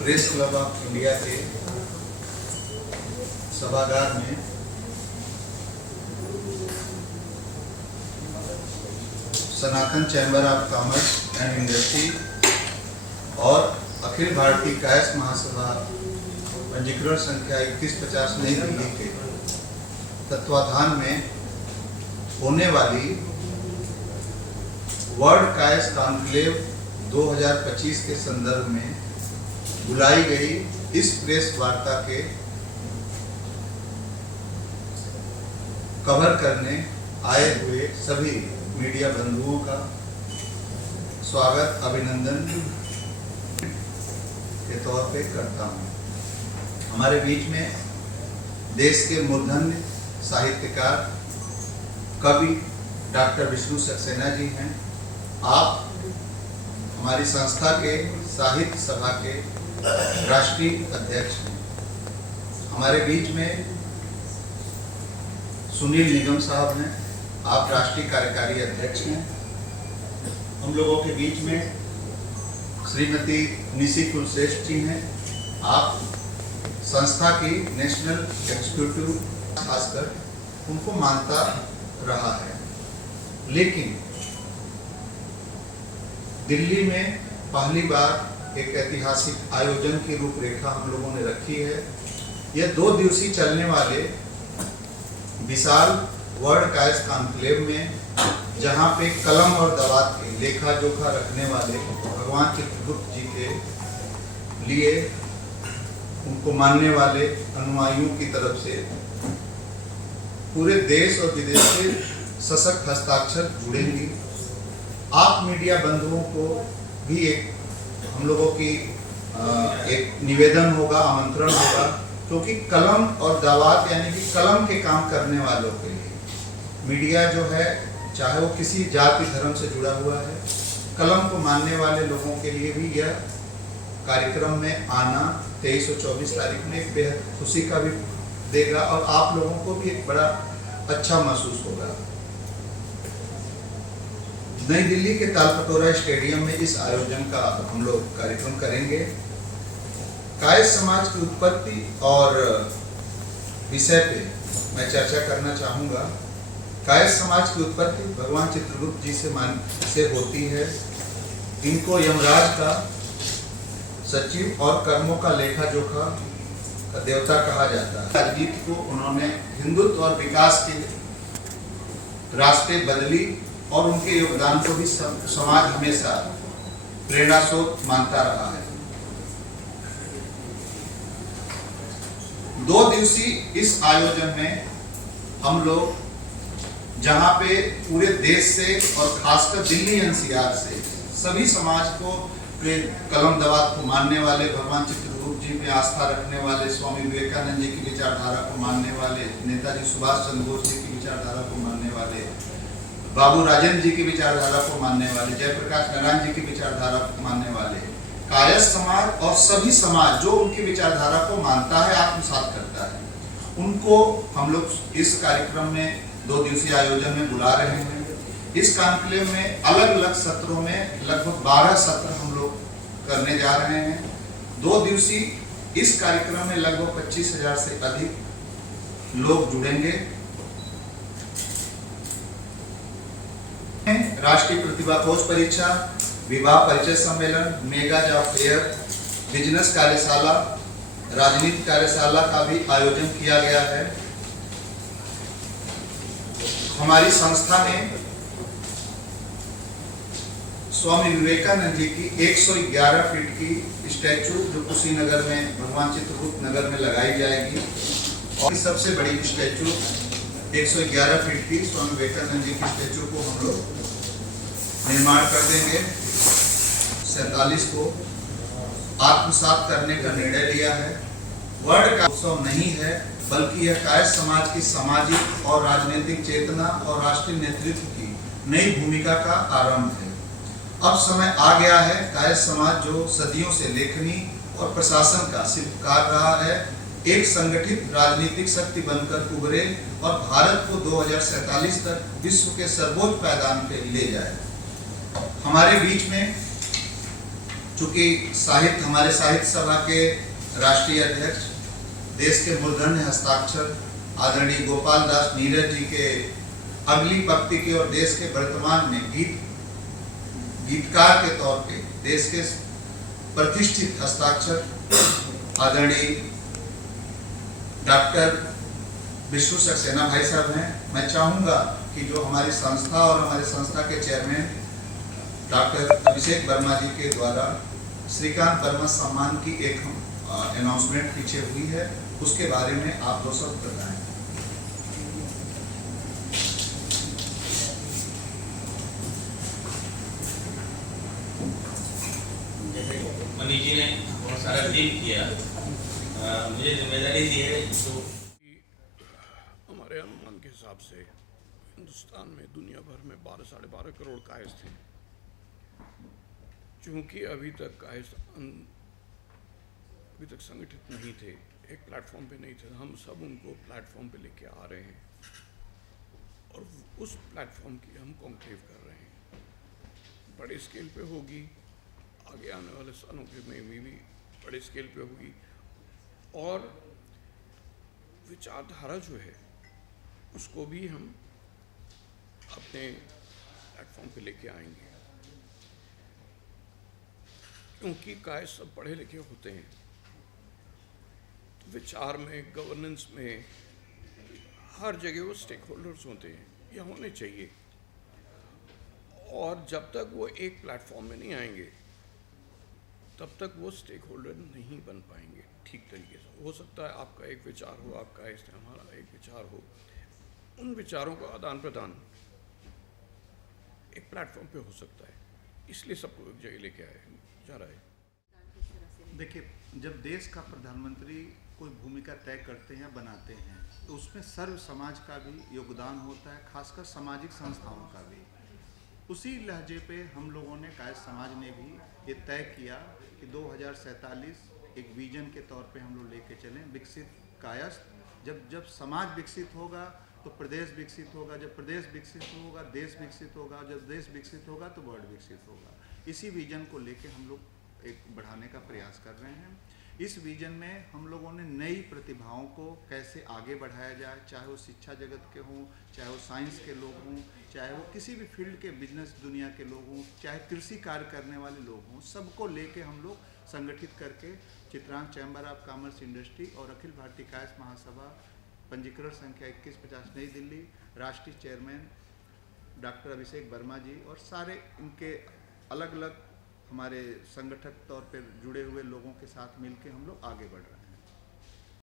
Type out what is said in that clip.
Press club of India के सभागार में Sanatan chamber of commerce and industry और अखिल भारतीय कायस्थ महासभा पंजीकरण संख्या 3150 नई दिल्ली के तत्वाधान में होने वाली वर्ल्ड कायस्थ कॉन्क्लेव 2025 के संदर्भ में बुलाई गई इस प्रेस वार्ता के कवर करने आए हुए सभी मीडिया बंधुओं का स्वागत अभिनंदन के तौर पे करता हूँ। हमारे बीच में देश के मूर्धन्य साहित्यकार कवि डॉक्टर विष्णु सक्सेना जी हैं। आप हमारी संस्था के साहित्य सभा के राष्ट्रीय अध्यक्ष हैं। हमारे बीच में सुनील निगम साहब हैं, आप राष्ट्रीय कार्यकारी अध्यक्ष हैं। हम लोगों के बीच में श्रीमती निशी कुलश्रेष्ठ जी हैं, आप संस्था की नेशनल एग्जीक्यूटिव खासकर उनको मानता रहा है, लेकिन दिल्ली में पहली बार एक ऐतिहासिक आयोजन की रूपरेखा हम लोगों ने रखी है। यह 2 दिवसीय चलने वाले विशाल वर्ल्ड कायस्थ कॉन्क्लेव में, जहां पे कलम और दवात के लेखा जोखा रखने वाले भगवान चित्रगुप्त जी के लिए उनको मानने वाले अनुयायियों की तरफ से पूरे देश और विदेश से सशक्त हस्ताक्षर जुड़ेंगी। आप मीडिया बंधुओं को भी एक हम लोगों की एक निवेदन होगा, आमंत्रण होगा, क्योंकि कलम और दावात यानी कि कलम के काम करने वालों के लिए मीडिया जो है, चाहे वो किसी जाति धर्म से जुड़ा हुआ है, कलम को मानने वाले लोगों के लिए भी यह कार्यक्रम में आना 23 और 24 तारीख में एक बेहद खुशी का भी देगा और आप लोगों को भी एक बड़ा अच्छा महसूस होगा। नई दिल्ली के तालकटोरा स्टेडियम में इस आयोजन का हम लोग कार्यक्रम करेंगे। कायस्थ समाज की उत्पत्ति और विषय पे मैं चर्चा करना चाहूँगा। कायस्थ समाज की उत्पत्ति भगवान चित्रगुप्त जी से होती है। इनको यमराज का सचिव और कर्मों का लेखा जोखा का देवता कहा जाता है। राजनीति को उन्होंने हिंदुत्व और विकास के रास्ते बदली और उनके योगदान को भी समाज हमेशा प्रेरणा स्रोत मानता रहा है। 2 दिवसीय इस आयोजन में हम लोग जहां पे पूरे देश से और खासकर दिल्ली एनसीआर से सभी समाज को, कलम दवात को मानने वाले, भगवान चित्रगुप्त जी में आस्था रखने वाले, स्वामी विवेकानंद जी की विचारधारा को मानने वाले, नेताजी सुभाष चंद्र बोस जी की विचारधारा को मानने वाले, बाबू राजेंद्र जी की विचारधारा को मानने वाले, जयप्रकाश नारायण जी की विचारधारा को मानने वाले, कायस्थ समाज और सभी समाज जो उनकी विचारधारा को मानता है, आत्मसात करता है, उनको हम लोग इस कार्यक्रम में 2 दिवसीय आयोजन में बुला रहे हैं। इस कॉन्क्लेव में अलग अलग सत्रों में लगभग 12 सत्र हम लोग करने जा रहे हैं। 2 दिवसीय इस कार्यक्रम में लगभग 25,000 से अधिक लोग जुड़ेंगे। राष्ट्रीय प्रतिभा खोज परीक्षा, विवाह परिचय सम्मेलन, मेगा जॉब फेयर, बिजनेस कार्यशाला, राजनीति कार्यशाला का भी आयोजन किया गया है। हमारी संस्था ने स्वामी विवेकानंद जी की 111 फीट की स्टैचू जो कुशीनगर में भगवान चित्रगुप्त नगर में लगाई जाएगी, और सबसे बड़ी स्टैचू 111 फीट की स्वामी विवेकानंद जी की स्टैचू को हम लोग निर्माण कर देंगे। 47 को आत्मसात करने का निर्णय लिया है। वर्ल्ड का उत्सव नहीं है, बल्कि यह कायस्थ समाज की सामाजिक और राजनीतिक चेतना और राष्ट्रीय नेतृत्व की नई भूमिका का आरंभ है। अब समय आ गया है, कायस्थ समाज जो सदियों से लेखनी और प्रशासन का शिल्पकार रहा है, एक संगठित राजनीतिक शक्ति बनकर उभरे और भारत को 2047 तक विश्व के सर्वोच्च पायदान पे ले जाए। हमारे बीच में चूँकि हमारे साहित्य सभा के राष्ट्रीय अध्यक्ष, देश के मूर्धन्य हस्ताक्षर आदरणीय गोपाल दास नीरज जी के अगली पंक्ति की और देश के वर्तमान में गीतकार के तौर पे देश के प्रतिष्ठित हस्ताक्षर आदरणीय डॉक्टर विष्णु सक्सेना भाई साहब हैं। मैं चाहूँगा कि जो हमारी संस्था और हमारे संस्था के चेयरमैन डॉक्टर अभिषेक वर्मा जी के द्वारा श्रीकांत वर्मा सम्मान की एक अनाउंसमेंट पीछे हुई है, उसके बारे में आप दो सब बताएं। मनीष जी ने बहुत सारा ब्रीफ किया, मुझे जिम्मेदारी दी है तो हमारे अनुमान के हिसाब से हिंदुस्तान में दुनिया भर में 12-12.5 करोड़ कायस्थ हैं। चूँकि अभी तक संगठित नहीं थे, एक प्लेटफॉर्म पे नहीं थे, हम सब उनको प्लेटफॉर्म पे लेके आ रहे हैं और उस प्लेटफॉर्म की हम कॉन्क्लेव कर रहे हैं। बड़े स्केल पे होगी, आगे आने वाले सालों के में भी बड़े स्केल पे होगी और विचारधारा जो है उसको भी हम अपने प्लेटफॉर्म पे लेके आएंगे, क्योंकि काय सब पढ़े लिखे होते हैं तो विचार में, गवर्नेंस में, हर जगह वो स्टेक होल्डर्स होते हैं, ये होने चाहिए। और जब तक वो एक प्लेटफॉर्म में नहीं आएंगे तब तक वो स्टेक होल्डर नहीं बन पाएंगे ठीक तरीके से। हो सकता है आपका एक विचार हो, आपका हमारा एक विचार हो, उन विचारों का आदान प्रदान एक प्लेटफॉर्म पे हो सकता है, इसलिए सबको एक जगह लेके जा रहा है। देखिए, जब देश का प्रधानमंत्री कोई भूमिका तय करते हैं, बनाते हैं, तो उसमें सर्व समाज का भी योगदान होता है, खासकर सामाजिक संस्थाओं का भी। उसी लहजे पे हम लोगों ने कायस्थ समाज ने भी ये तय किया कि 2047 एक विजन के तौर पे हम लोग लेके चलें, विकसित कायस्थ। जब समाज विकसित होगा तो प्रदेश विकसित होगा, जब प्रदेश विकसित होगा देश विकसित होगा, जब देश विकसित होगा तो वर्ल्ड विकसित होगा। इसी विजन को लेके हम लोग एक बढ़ाने का प्रयास कर रहे हैं। इस विजन में हम लोगों ने नई प्रतिभाओं को कैसे आगे बढ़ाया जाए, चाहे वो शिक्षा जगत के हों, चाहे वो साइंस के लोग हों, चाहे वो किसी भी फील्ड के बिजनेस दुनिया के लोग हों, चाहे कृषि कार्य करने वाले लोग हों, सबको लेके हम लोग संगठित करके Chitrang chamber of commerce industry और अखिल भारतीय कायस्थ महासभा पंजीकरण संख्या 2150 नई दिल्ली, राष्ट्रीय चेयरमैन डॉक्टर अभिषेक वर्मा जी और सारे इनके अलग अलग हमारे संगठक तौर पर जुड़े हुए लोगों के साथ मिलकर हम लोग आगे बढ़ रहे हैं।